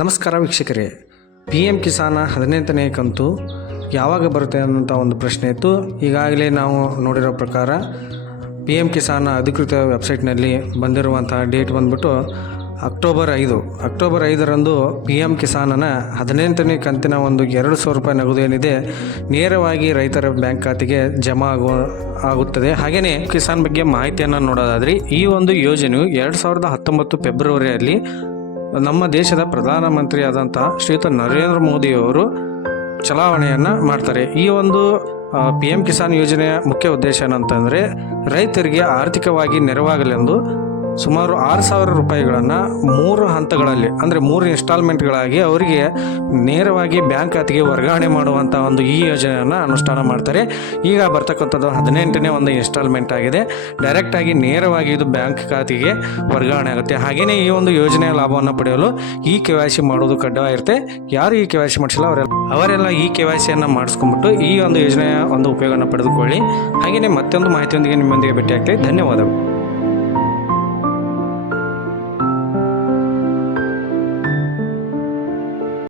ನಮಸ್ಕಾರ ವೀಕ್ಷಕರೇ. P M ಕಿಸಾನ ಹದಿನೆಂಟನೇ ಕಂತು ಯಾವಾಗ ಬರುತ್ತೆ ಅನ್ನೋಂಥ ಒಂದು ಪ್ರಶ್ನೆ ಇತ್ತು. ಈಗಾಗಲೇ ನಾವು ನೋಡಿರೋ ಪ್ರಕಾರ ಪಿ ಎಂ ಕಿಸಾನ ಅಧಿಕೃತ ವೆಬ್ಸೈಟ್ನಲ್ಲಿ ಬಂದಿರುವಂತಹ ಡೇಟ್ ಬಂದ್ಬಿಟ್ಟು ಅಕ್ಟೋಬರ್ ಐದು. ಅಕ್ಟೋಬರ್ ಐದರಂದು ಪಿ ಎಂ ಕಿಸಾನನ ಹದಿನೆಂಟನೇ ಕಂತಿನ ಒಂದು ಎರಡು ಸಾವಿರ ರೂಪಾಯಿ ನಗದು ಏನಿದೆ ನೇರವಾಗಿ ರೈತರ ಬ್ಯಾಂಕ್ ಖಾತೆಗೆ ಜಮಾ ಆಗೋ, ಆಗುತ್ತದೆ. ಹಾಗೆಯೇ ಕಿಸಾನ್ ಬಗ್ಗೆ ಮಾಹಿತಿಯನ್ನು ನೋಡೋದಾದ್ರೆ ಈ ಒಂದು ಯೋಜನೆಯು ಎರಡು ಸಾವಿರದ ಹತ್ತೊಂಬತ್ತು ಫೆಬ್ರವರಿಯಲ್ಲಿ ನಮ್ಮ ದೇಶದ ಪ್ರಧಾನಮಂತ್ರಿಯಾದಂಥ ಶ್ರೀಯುತ ನರೇಂದ್ರ ಮೋದಿಯವರು ಚಲಾವಣೆಯನ್ನು ಮಾಡ್ತಾರೆ. ಈ ಒಂದು ಪಿ ಎಂ ಕಿಸಾನ್ ಯೋಜನೆಯ ಮುಖ್ಯ ಉದ್ದೇಶ ಏನಂತಂದರೆ ರೈತರಿಗೆ ಆರ್ಥಿಕವಾಗಿ ನೆರವಾಗಲೆಂದು ಸುಮಾರು ಆರು ಸಾವಿರ ರೂಪಾಯಿಗಳನ್ನು ಮೂರು ಹಂತಗಳಲ್ಲಿ, ಅಂದರೆ ಮೂರು ಇನ್ಸ್ಟಾಲ್ಮೆಂಟ್ಗಳಾಗಿ ಅವರಿಗೆ ನೇರವಾಗಿ ಬ್ಯಾಂಕ್ ಖಾತೆಗೆ ವರ್ಗಾವಣೆ ಮಾಡುವಂಥ ಒಂದು ಈ ಯೋಜನೆಯನ್ನು ಅನುಷ್ಠಾನ ಮಾಡ್ತಾರೆ. ಈಗ ಬರ್ತಕ್ಕಂಥದ್ದು ಹದಿನೆಂಟನೇ ಒಂದು ಇನ್ಸ್ಟಾಲ್ಮೆಂಟ್ ಆಗಿದೆ. ಡೈರೆಕ್ಟಾಗಿ ನೇರವಾಗಿ ಇದು ಬ್ಯಾಂಕ್ ಖಾತೆಗೆ ವರ್ಗಾವಣೆ ಆಗುತ್ತೆ. ಹಾಗೆಯೇ ಈ ಒಂದು ಯೋಜನೆಯ ಲಾಭವನ್ನು ಪಡೆಯಲು ಈ ಕೆ ವೈ ಸಿ ಮಾಡೋದು ಕಡ್ಡಾಯ ಇರುತ್ತೆ ಯಾರು ಈ ಕೆ ವೈ ಸಿ ಮಾಡಿಸಿಲ್ಲ, ಅವರೆಲ್ಲ ಅವರೆಲ್ಲ ಈ ಕೆ ವೈ ಸಿಯನ್ನು ಈ ಒಂದು ಯೋಜನೆಯ ಒಂದು ಉಪಯೋಗವನ್ನು ಪಡೆದುಕೊಳ್ಳಿ. ಹಾಗೆಯೇ ಮತ್ತೊಂದು ಮಾಹಿತಿಯೊಂದಿಗೆ ನಿಮ್ಮೊಂದಿಗೆ ಭೇಟಿಯಾಗ್ತೀವಿ. ಧನ್ಯವಾದಗಳು.